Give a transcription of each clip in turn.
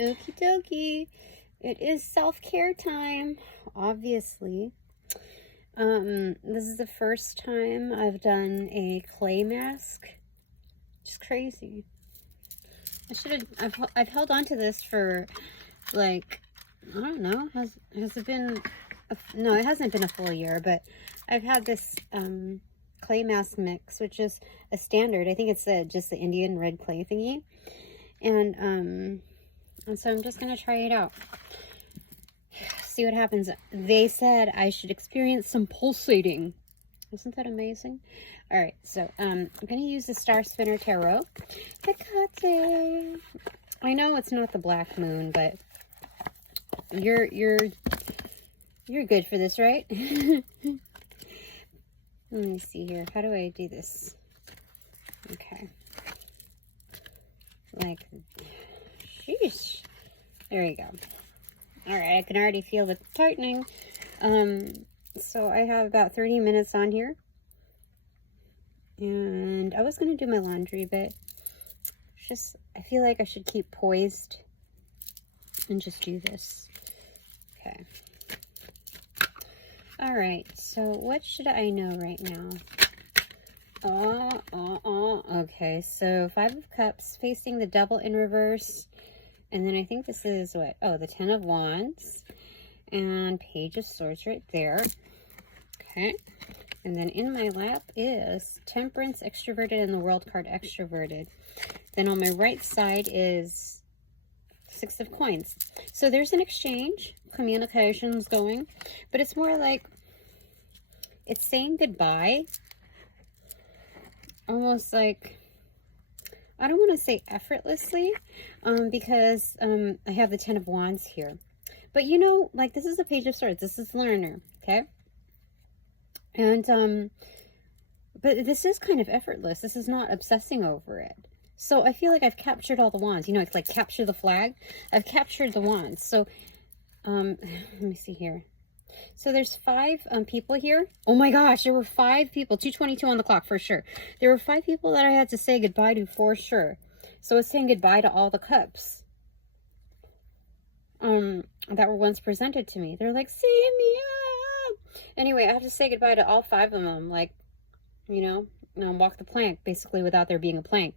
Okie dokie. It is self-care time, obviously. This is the first time I've done a clay mask. Just crazy. I've held on to this for like, I don't know, has it been, no, it hasn't been a full year, but I've had this clay mask mix, which is a standard. I think it's just the Indian red clay thingy. And so I'm just going to try it out. See what happens. They said I should experience some pulsating. Isn't that amazing? All right, so I'm going to use the Star Spinner Tarot. Hecate. I know it's not the Black Moon, but you're good for this, right? Let me see here. How do I do this? Okay. Like, sheesh. There you go. All right, I can already feel the tightening. So I have about 30 minutes on here. And I was going to do my laundry, but just, I feel like I should keep poised and just do this. Okay. All right, so what should I know right now? Okay, so 5 of Cups facing the Devil in reverse. And then I think this is what? Oh, the 10 of Wands. And Page of Swords right there. Okay. And then in my lap is Temperance, Extroverted, and the World card, Extroverted. Then on my right side is 6 of Coins. So there's an exchange. Communications going. But it's more like, it's saying goodbye. Almost like, I don't want to say effortlessly, because I have the 10 of Wands here. But you know, like, this is a Page of Swords. This is learner, okay? And, but this is kind of effortless. This is not obsessing over it. So I feel like I've captured all the wands. You know, it's like capture the flag. I've captured the wands. So, let me see here. So there's 5 people here. Oh my gosh, there were 5 people. 2:22 on the clock for sure. There were 5 people that I had to say goodbye to for sure. So it's saying goodbye to all the cups that were once presented to me. They're like, see me up. Anyway, I have to say goodbye to all 5 of them. Like, you know, walk the plank basically without there being a plank.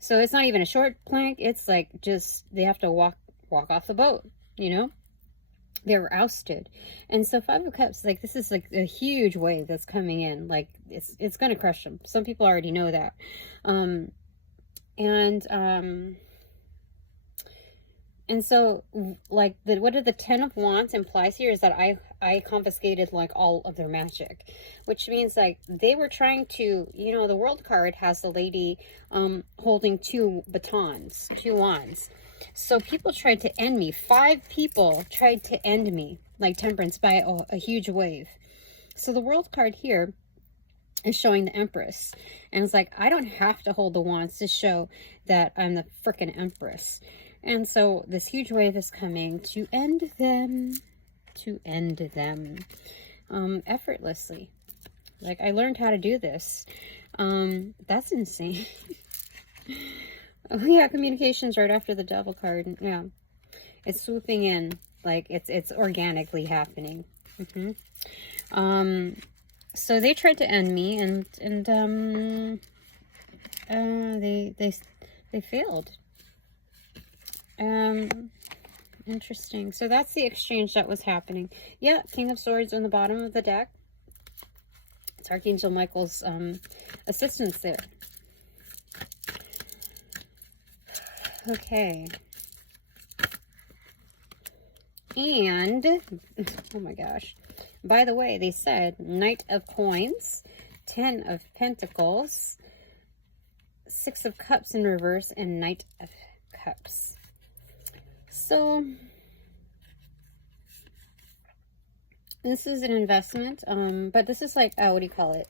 So it's not even a short plank. It's like just they have to walk off the boat, you know. They were ousted. And so 5 of Cups, like, this is like a huge wave that's coming in. Like, it's gonna crush them. Some people already know that. And so, like, what the 10 of Wands implies here is that I confiscated, like, all of their magic. Which means, like, they were trying to, you know, the World card has the lady holding 2 batons, 2 wands. So people tried to end me. 5 people tried to end me, like Temperance, by a huge wave. So the World card here is showing the Empress. And it's like, I don't have to hold the wands to show that I'm the frickin' Empress. And so this huge wave is coming to end them. Effortlessly. Like, I learned how to do this. That's insane. Oh yeah, communications right after the Devil card. Yeah, it's swooping in, like it's organically happening. So they tried to end me, and they failed. Interesting. So that's the exchange that was happening. Yeah, King of Swords on the bottom of the deck. It's Archangel Michael's assistance there. Okay. And, oh my gosh. By the way, they said Knight of Coins, 10 of Pentacles, 6 of Cups in reverse, and Knight of Cups. So, this is an investment, but this is like, what do you call it?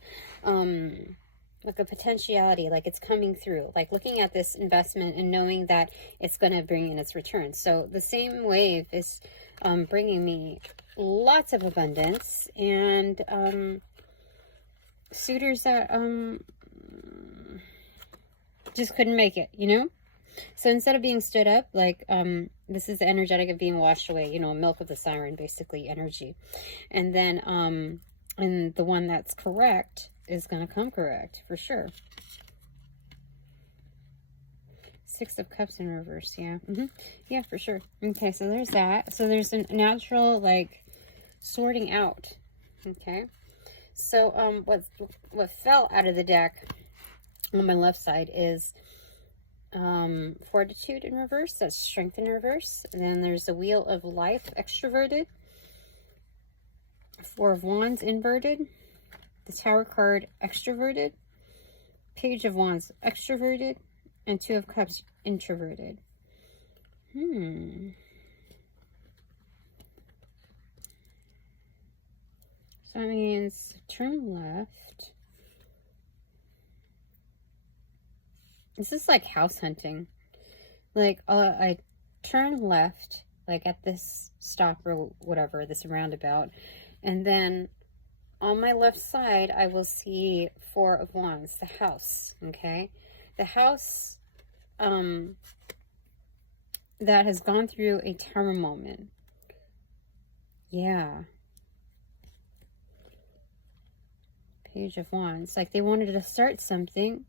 Like a potentiality, like it's coming through, like looking at this investment and knowing that it's going to bring in its return. So the same wave is bringing me lots of abundance and suitors that just couldn't make it, you know. So instead of being stood up, like, this is the energetic of being washed away, you know, milk of the siren, basically, energy. And then, and the one that's correct is going to come correct, for sure. Six of Cups in reverse, yeah. Yeah, for sure. Okay, so there's that. So there's a natural, like, sorting out. Okay. So, what fell out of the deck on my left side is Fortitude in reverse. That's Strength in reverse. And then there's the Wheel of Life extroverted. Four of Wands inverted. The Tower card extroverted. Page of Wands extroverted. And Two of Cups introverted. So that means turn left. This is like house hunting. Like, I turn left, like at this stop or whatever, this roundabout. And then on my left side, I will see Four of Wands, the house, okay? The house that has gone through a tower moment. Yeah. Page of Wands. Like, they wanted to start something.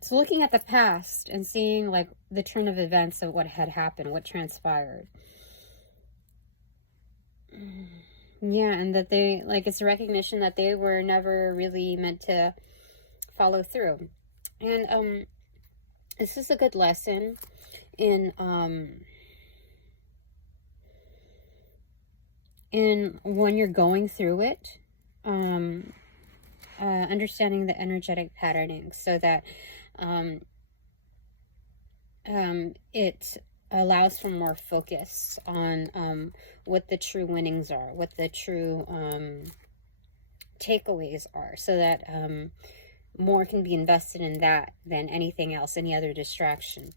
So looking at the past and seeing, like, the turn of events of what had happened, what transpired. Yeah, and that they, like, it's a recognition that they were never really meant to follow through. And this is a good lesson in when you're going through it, understanding the energetic patterning so that it allows for more focus on what the true winnings are, what the true takeaways are, so that more can be invested in that than anything else, any other distraction.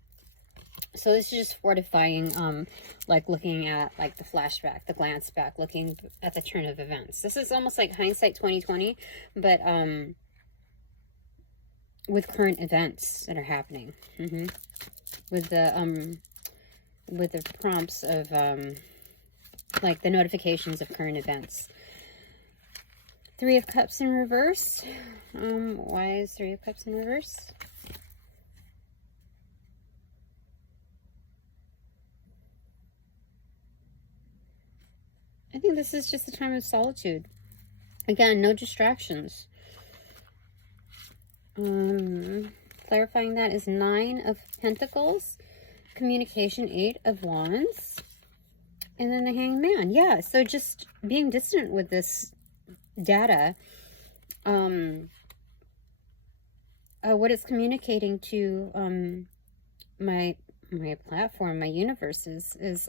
So this is just fortifying, like looking at like the flashback, the glance back, looking at the turn of events. This is almost like hindsight 2020, but with current events that are happening. With the prompts of like the notifications of current events. Three of Cups in reverse. Why is Three of Cups in reverse? I think this is just a time of solitude. Again, no distractions. Clarifying that is Nine of Pentacles, communication, Eight of Wands, and then the Hanged Man. Yeah, so just being distant with this data, what it's communicating to my platform, my universe is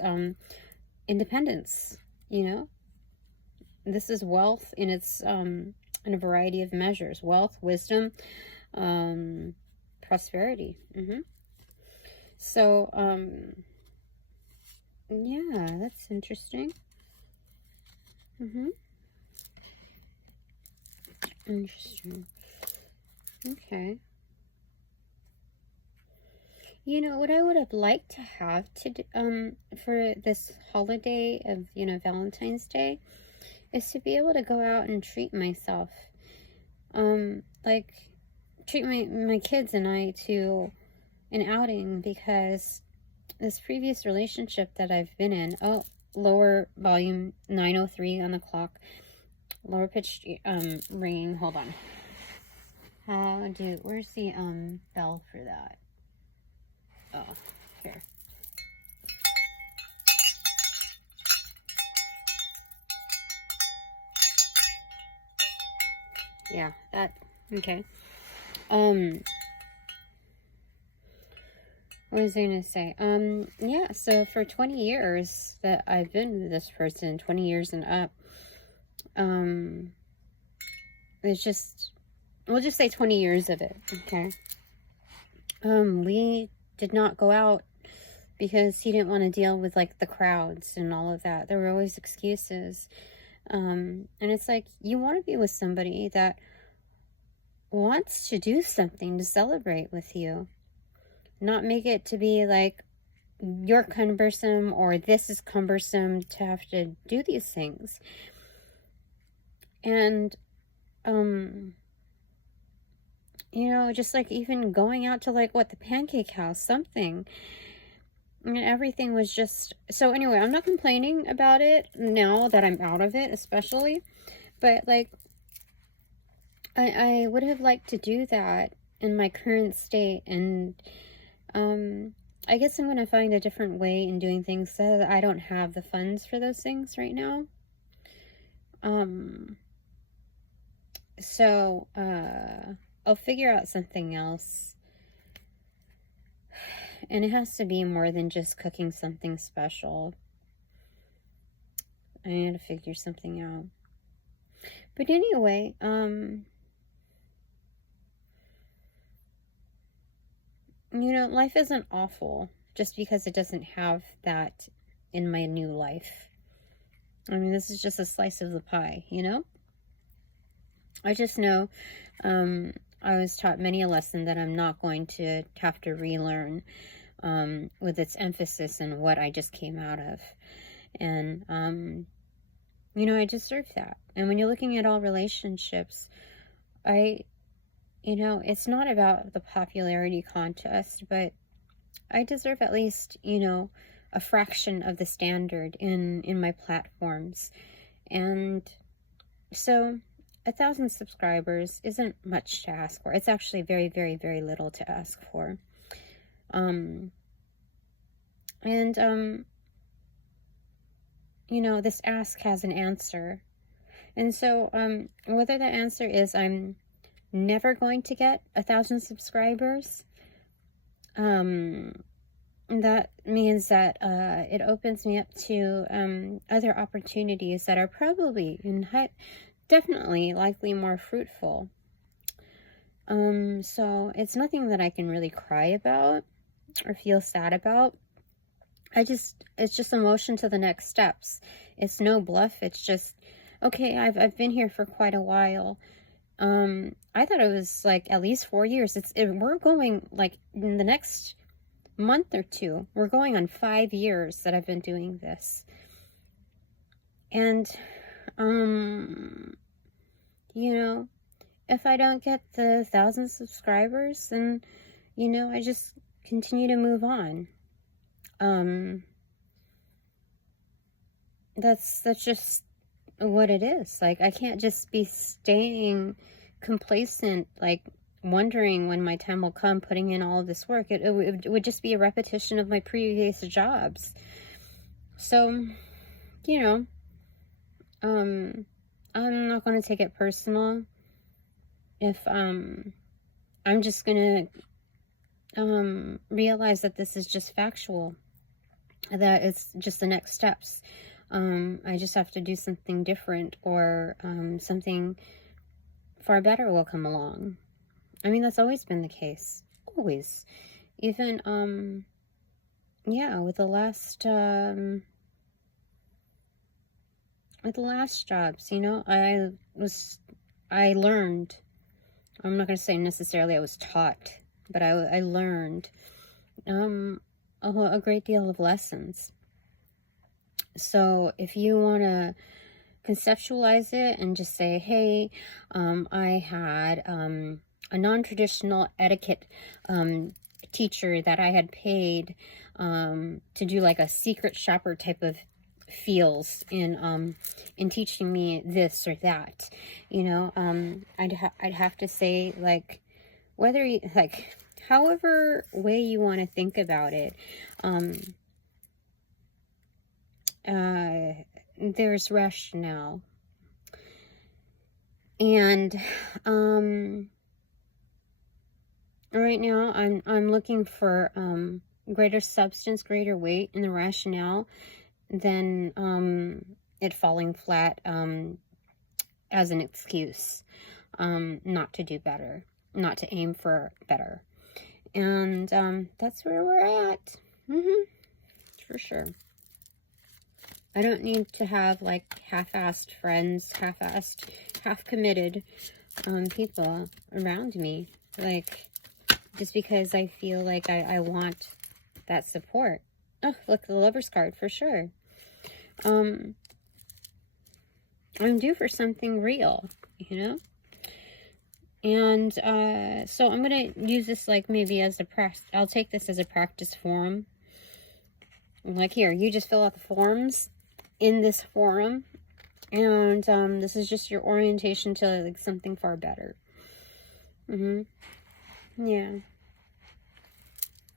independence. You know, this is wealth in its in a variety of measures: wealth, wisdom, prosperity. So yeah, that's interesting. Interesting. Okay. You know, what I would have liked to have to for this holiday of, you know, Valentine's Day, is to be able to go out and treat myself. Like, treat my kids and I to an outing, because this previous relationship that I've been in, lower volume 903 on the clock, lower pitched ringing. Hold on. Where's the bell for that? Oh, here. Yeah, that, okay. What was I going to say? Yeah, so for 20 years that I've been with this person, 20 years and up, it's just, we'll just say 20 years of it, okay? We did not go out because he didn't want to deal with, like, the crowds and all of that. There were always excuses. And it's like, you want to be with somebody that wants to do something to celebrate with you. not make it to be like you're cumbersome or this is cumbersome to have to do these things. And, you know, just like even going out to like, what, the pancake house, something. And everything was just, so anyway, I'm not complaining about it now that I'm out of it, especially, but like, I would have liked to do that in my current state, and, I guess I'm going to find a different way in doing things so that I don't have the funds for those things right now. So, I'll figure out something else. And it has to be more than just cooking something special. I need to figure something out. But anyway, you know, life isn't awful just because it doesn't have that in my new life. I mean, this is just a slice of the pie, you know? I just know, I was taught many a lesson that I'm not going to have to relearn, with its emphasis in what I just came out of. And, you know, I deserve that. And when you're looking at all relationships, you know, it's not about the popularity contest, but I deserve at least, you know, a fraction of the standard in my platforms. And so 1,000 subscribers isn't much to ask for. It's actually very, very, very little to ask for. You know, this ask has an answer. And so, whether the answer is I'm never going to get 1,000 subscribers, that means that, it opens me up to, other opportunities that are probably definitely likely more fruitful. So it's nothing that I can really cry about or feel sad about. It's just a motion to the next steps. It's no bluff. It's just, okay, I've been here for quite a while. I thought it was like at least 4 years. We're going like in the next month or two, we're going on 5 years that I've been doing this. And, you know, if I don't get the 1,000 subscribers, then, you know, I just continue to move on. That's just what it is. Like, I can't just be staying complacent, like wondering when my time will come, putting in all of this work. It would just be a repetition of my previous jobs. So, you know, I'm not going to take it personal if, I'm just going to, realize that this is just factual, that it's just the next steps. I just have to do something different, or, something far better will come along. I mean, that's always been the case. Always. Even, yeah, with the last jobs, you know, I learned, I'm not going to say necessarily I was taught, but I learned, a great deal of lessons. So if you want to conceptualize it and just say, hey, I had, a non-traditional etiquette, teacher that I had paid, to do like a secret shopper type of feels in teaching me this or that, you know, I'd have to say, like, whether you, like, however way you want to think about it, there's rationale. And right now I'm looking for greater substance, greater weight in the rationale than it falling flat as an excuse not to do better, not to aim for better. And that's where we're at. For sure. I don't need to have like half-assed friends, half-committed people around me. Like, just because I feel like I want that support. Oh, look, the Lover's card for sure. I'm due for something real, you know? And so I'm going to use this like maybe as a practice. I'll take this as a practice forum. Like here, you just fill out the forms in this forum. And this is just your orientation to like something far better. Yeah.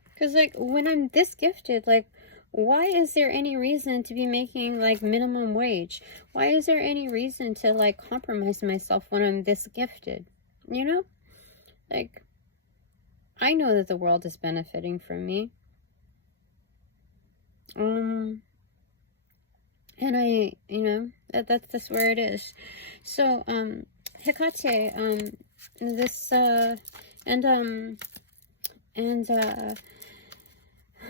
Because like when I'm this gifted, like why is there any reason to be making like minimum wage? Why is there any reason to like compromise myself when I'm this gifted? You know? Like, I know that the world is benefiting from me. And I, you know, that's where it is. So, Hecate, this,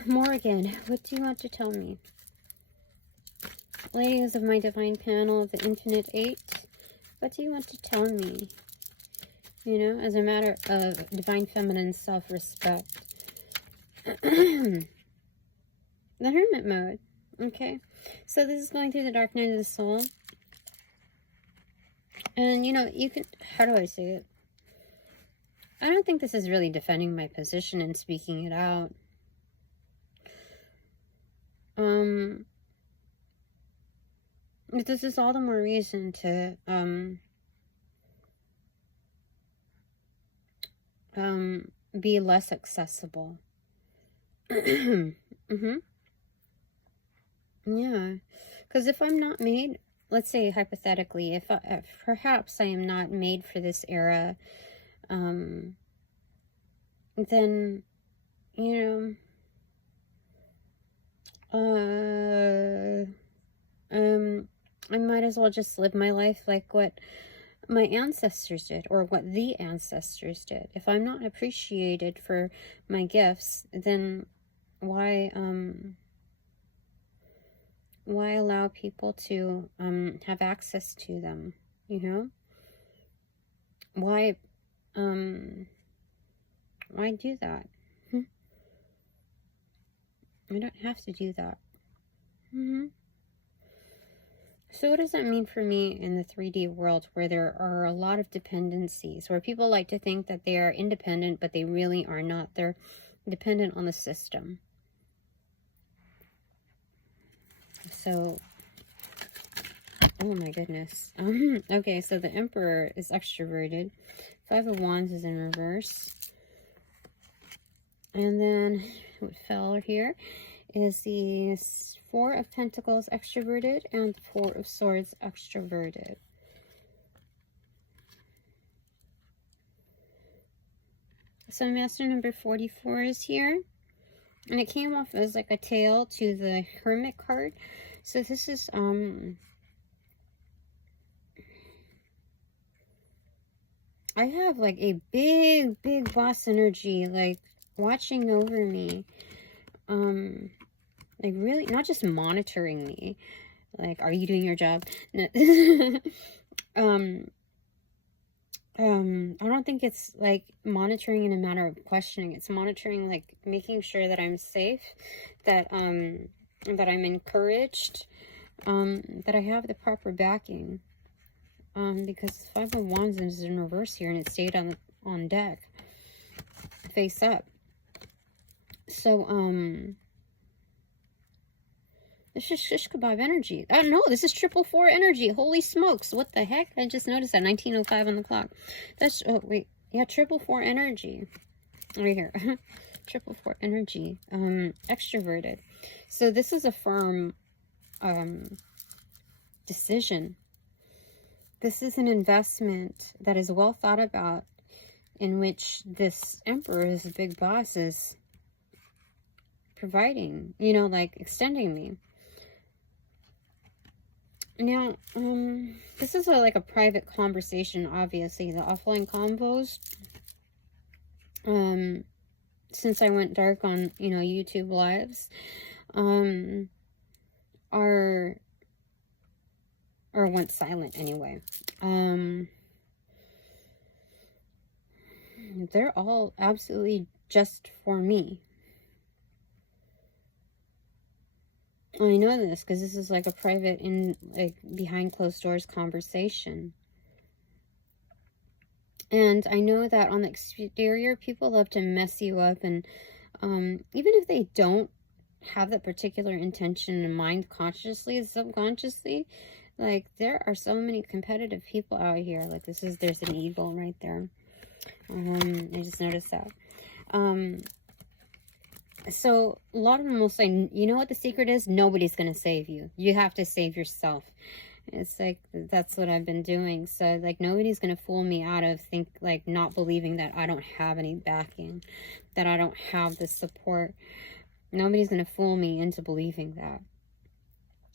Morgan, what do you want to tell me? Ladies of my divine panel, the Infinite Eight, what do you want to tell me? You know, as a matter of divine feminine self-respect. The Hermit mode. Okay. So this is going through the dark night of the soul. And, you know, you can... How do I say it? I don't think this is really defending my position and speaking it out. But this is all the more reason to, be less accessible. Yeah. Because if I'm not made, let's say hypothetically, if perhaps I am not made for this era, then, you know, I might as well just live my life like what my ancestors did, or what the ancestors did. If I'm not appreciated for my gifts, then why allow people to have access to them, you know? Why do that? I don't have to do that. So what does that mean for me in the 3D world, where there are a lot of dependencies, where people like to think that they are independent, but they really are not. They're dependent on the system. So, oh my goodness. Okay, so the Emperor is extroverted. Five of Wands is in reverse. And then what fell here is the Four of Pentacles extroverted and Four of Swords extroverted. So Master number 44 is here. And it came off as like a tail to the Hermit card. So this is, I have like a big boss energy, like watching over me. Like really, not just monitoring me. Like, are you doing your job? No. I don't think it's like monitoring in a matter of questioning. It's monitoring, like making sure that I'm safe, that I'm encouraged, that I have the proper backing. Because Five of Wands is in reverse here, and it stayed on deck, face up. So this is shish kebab energy. Oh no, this is 444 energy. Holy smokes, what the heck? I just noticed that. 19:05 on the clock. That's, oh wait, yeah, 444 energy right here. 444 energy, extroverted. So this is a firm decision. This is an investment that is well thought about, in which this Emperor, is a big boss, is providing, you know, like extending me. Now, this is like a private conversation, obviously. The offline convos, since I went dark on, you know, YouTube lives, or went silent anyway. They're all absolutely just for me. I know this because this is like a private, in like behind closed doors conversation. And I know that on the exterior, people love to mess you up. And even if they don't have that particular intention in mind consciously, subconsciously, like there are so many competitive people out here. Like there's an eagle right there. I just noticed that. So a lot of them will say, you know what the secret is? Nobody's going to save you. You have to save yourself. It's like, that's what I've been doing. So like, nobody's going to fool me out of not believing that I don't have any backing, that I don't have the support. Nobody's going to fool me into believing that.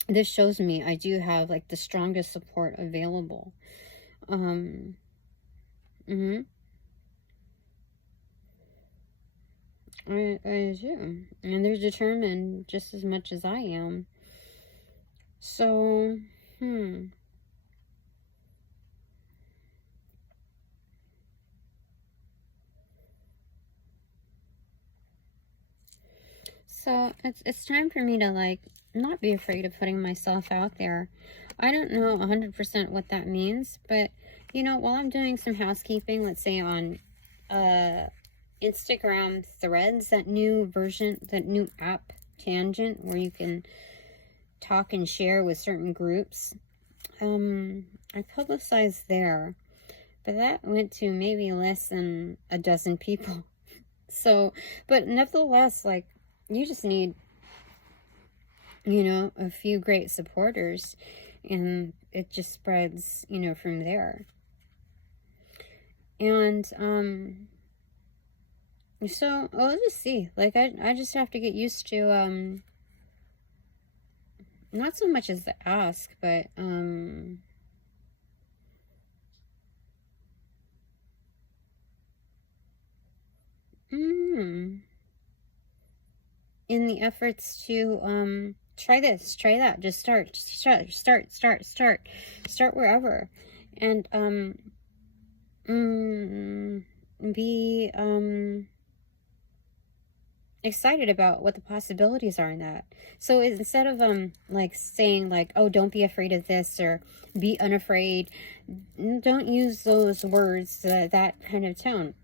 This shows me I do have like the strongest support available. I do. And they're determined just as much as I am. So, So, it's time for me to, like, not be afraid of putting myself out there. I don't know 100% what that means, but, you know, while I'm doing some housekeeping, let's say on, Instagram Threads, that new version, that new app Tangent where you can talk and share with certain groups. I publicized there, but that went to maybe less than a dozen people. So, but nevertheless, like, you just need, you know, a few great supporters, and it just spreads, you know, from there. And, so, I'll just see. Like, I just have to get used to, not so much as the ask, but, in the efforts to, try this, try that, just start wherever. And, be, excited about what the possibilities are in that. So instead of like saying like, oh, don't be afraid of this, or be unafraid, don't use those words, that kind of tone.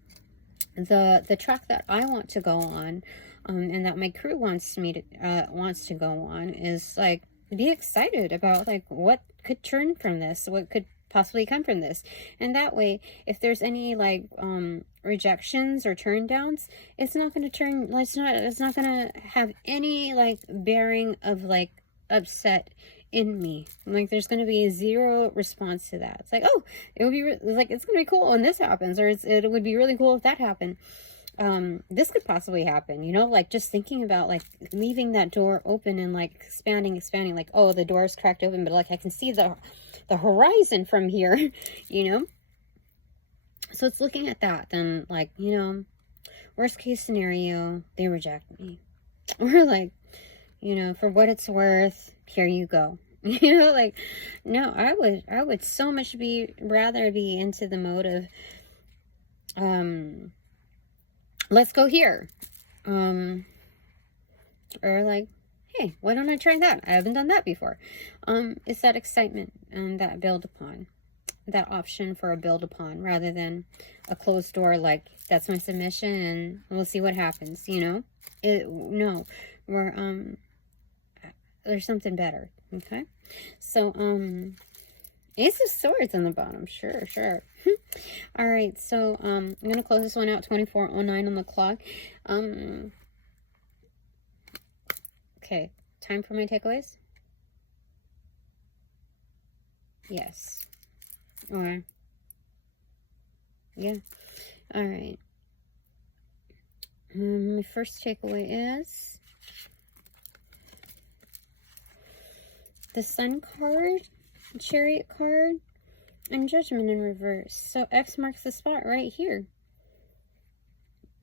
The track that I want to go on, and that my crew wants to go on, is like, be excited about like what could turn from this, what could possibly come from this. And that way, if there's any like rejections or turn downs, it's not going to have any like bearing of like upset in me. Like, there's going to be zero response to that. It's like, oh, it would be like, it's going to be cool when this happens, or it would be really cool if that happened. This could possibly happen, you know, like just thinking about like leaving that door open and like expanding, like, oh, the door is cracked open, but like I can see the horizon from here, you know. So it's looking at that, then like, you know, worst case scenario, they reject me, or like, you know, for what it's worth, here you go. You know, like, no, I would so much rather be into the mode of let's go here, or like, hey, why don't I try that? I haven't done that before. It's that excitement and that build upon, that option for a build upon, rather than a closed door, like, that's my submission and we'll see what happens, you know. No, we're, there's something better. Okay. So, Ace of Swords on the bottom. Sure. All right. So, I'm going to close this one out. 24:09 on the clock. Okay. Time for my takeaways? Yes. Or, yeah. All right. My first takeaway is the Sun card, Chariot card, and Judgment in reverse. So X marks the spot right here.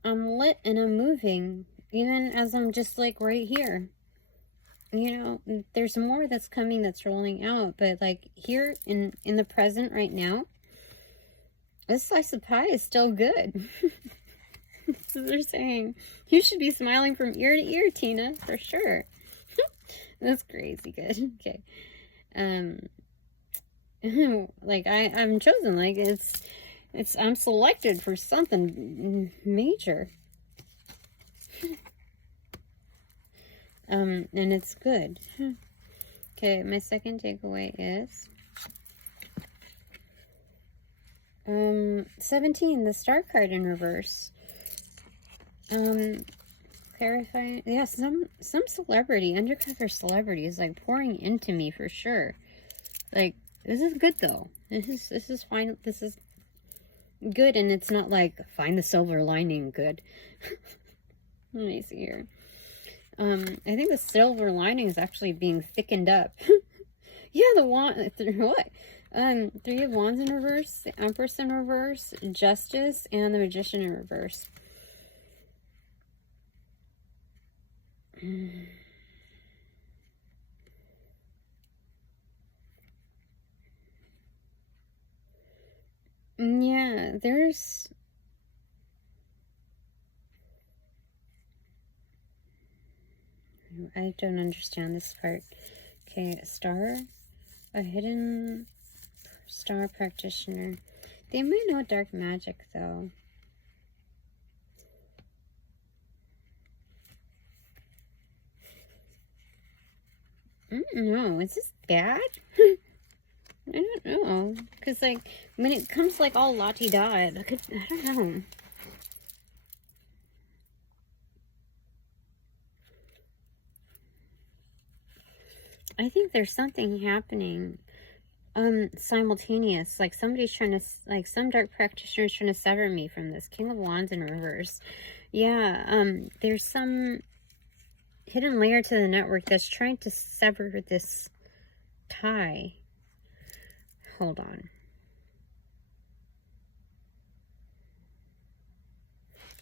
I'm lit and I'm moving, even as I'm just like right here. You know, there's more that's coming, that's rolling out, but like here in the present right now, this slice of pie is still good. So they're saying, you should be smiling from ear to ear, Tina, for sure. That's crazy good. Okay. Like I'm chosen, like I'm selected for something major. And it's good. Okay, my second takeaway is 17, the star card in reverse. Clarifying, yeah, some celebrity, undercover celebrity is like pouring into me for sure. Like, this is good though. This is fine. This is good, and it's not like find the silver lining good. Let me see here. I think the silver lining is actually being thickened up. Yeah, the wand. What? 3 of Wands in reverse, the Empress in reverse, Justice, and the Magician in reverse. Yeah, there's... I don't understand this part. Okay, a star. A hidden star practitioner. They might know dark magic, though. I don't know. Is this bad? I don't know. Because, like, when it comes, like, all la-ti-da, I don't know. I think there's something happening simultaneous. Like, somebody's trying to, like, some dark practitioner is trying to sever me from this. King of Wands in reverse. Yeah, there's some hidden layer to the network that's trying to sever this tie. Hold on.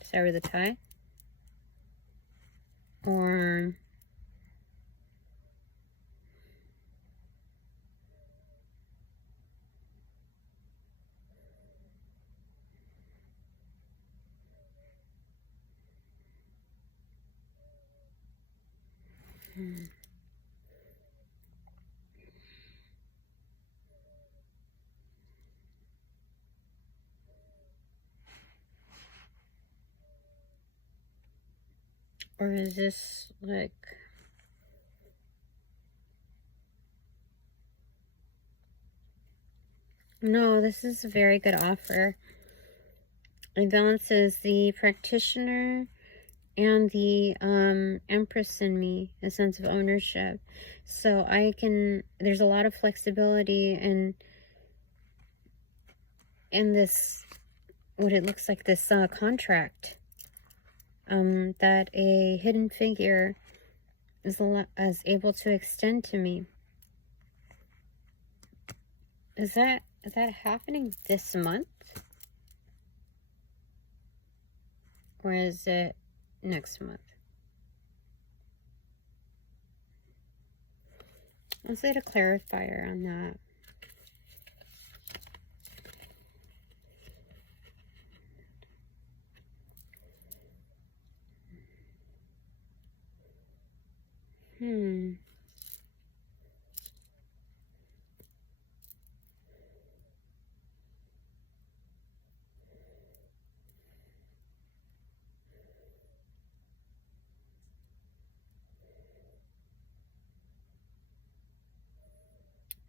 Sever the tie? Or... Or is this, like... No, this is a very good offer. It balances the practitioner and the Empress in me, a sense of ownership. So I can... There's a lot of flexibility in this... What it looks like, this contract. That a hidden figure is able to extend to me. Is that happening this month? Or is it next month? Let's get a clarifier on that.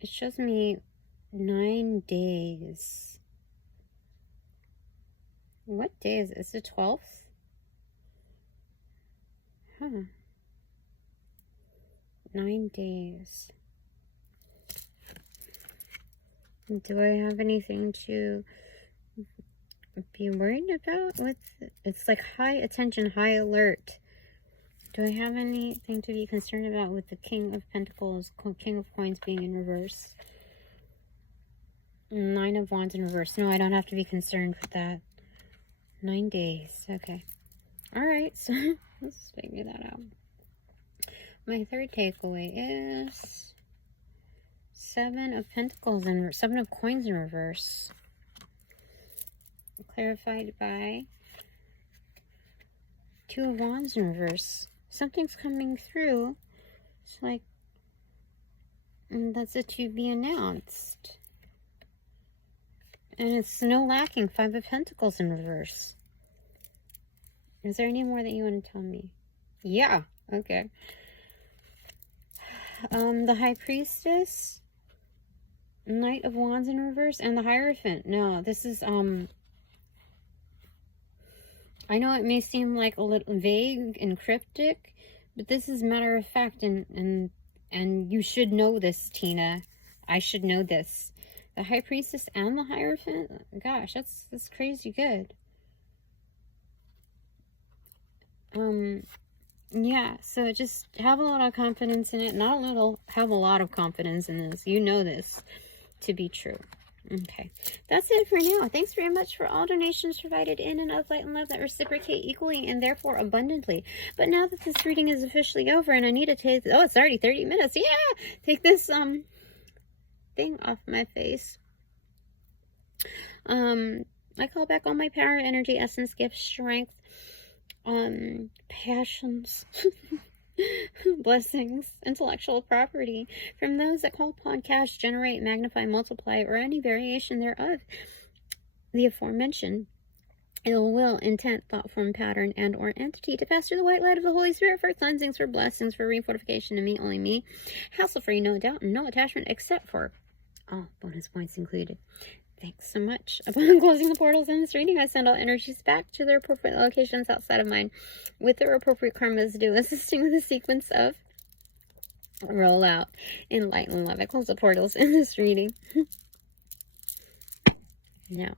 It shows me 9 days. What day is it? It's the 12th? Huh. 9 days. Do I have anything to be worried about with it? It's like high attention, high alert. Do I have anything to be concerned about with the King of Pentacles, King of Coins being in reverse? 9 of Wands in reverse. No, I don't have to be concerned with that. 9 days. Okay. Alright, so let's figure that out. My third takeaway is 7 of Pentacles and 7 of Coins in reverse. Clarified by Two of Wands in reverse. Something's coming through. It's like, and that's a to be announced. And it's no lacking. Five of Pentacles in reverse. Is there any more that you want to tell me? Yeah. Okay. The High Priestess, Knight of Wands in reverse, and the Hierophant. No, this is, I know it may seem like a little vague and cryptic, but this is matter of fact, and you should know this, Tina. I should know this. The High Priestess and the Hierophant? Gosh, that's crazy good. Yeah, so just have a lot of confidence in it. Not a little, have a lot of confidence in this. You know this to be true. Okay, that's it for now. Thanks very much for all donations provided in and of light and love that reciprocate equally and therefore abundantly. But now that this reading is officially over and I need to take, oh, it's already 30 minutes. Yeah, take this thing off my face. I call back all my power, energy, essence, gifts, strength, passions, blessings, intellectual property from those that call upon cash, generate, magnify, multiply, or any variation thereof. The aforementioned ill will, intent, thought form, pattern, and or entity to pass through the white light of the Holy Spirit for cleansings, for blessings, for refortification to me, only me, hassle-free, no doubt, and no attachment except for all bonus points included. Thanks so much. Upon closing the portals in this reading, I send all energies back to their appropriate locations outside of mine with their appropriate karmas due, assisting with the sequence of rollout in light and love. I close the portals in this reading. Now.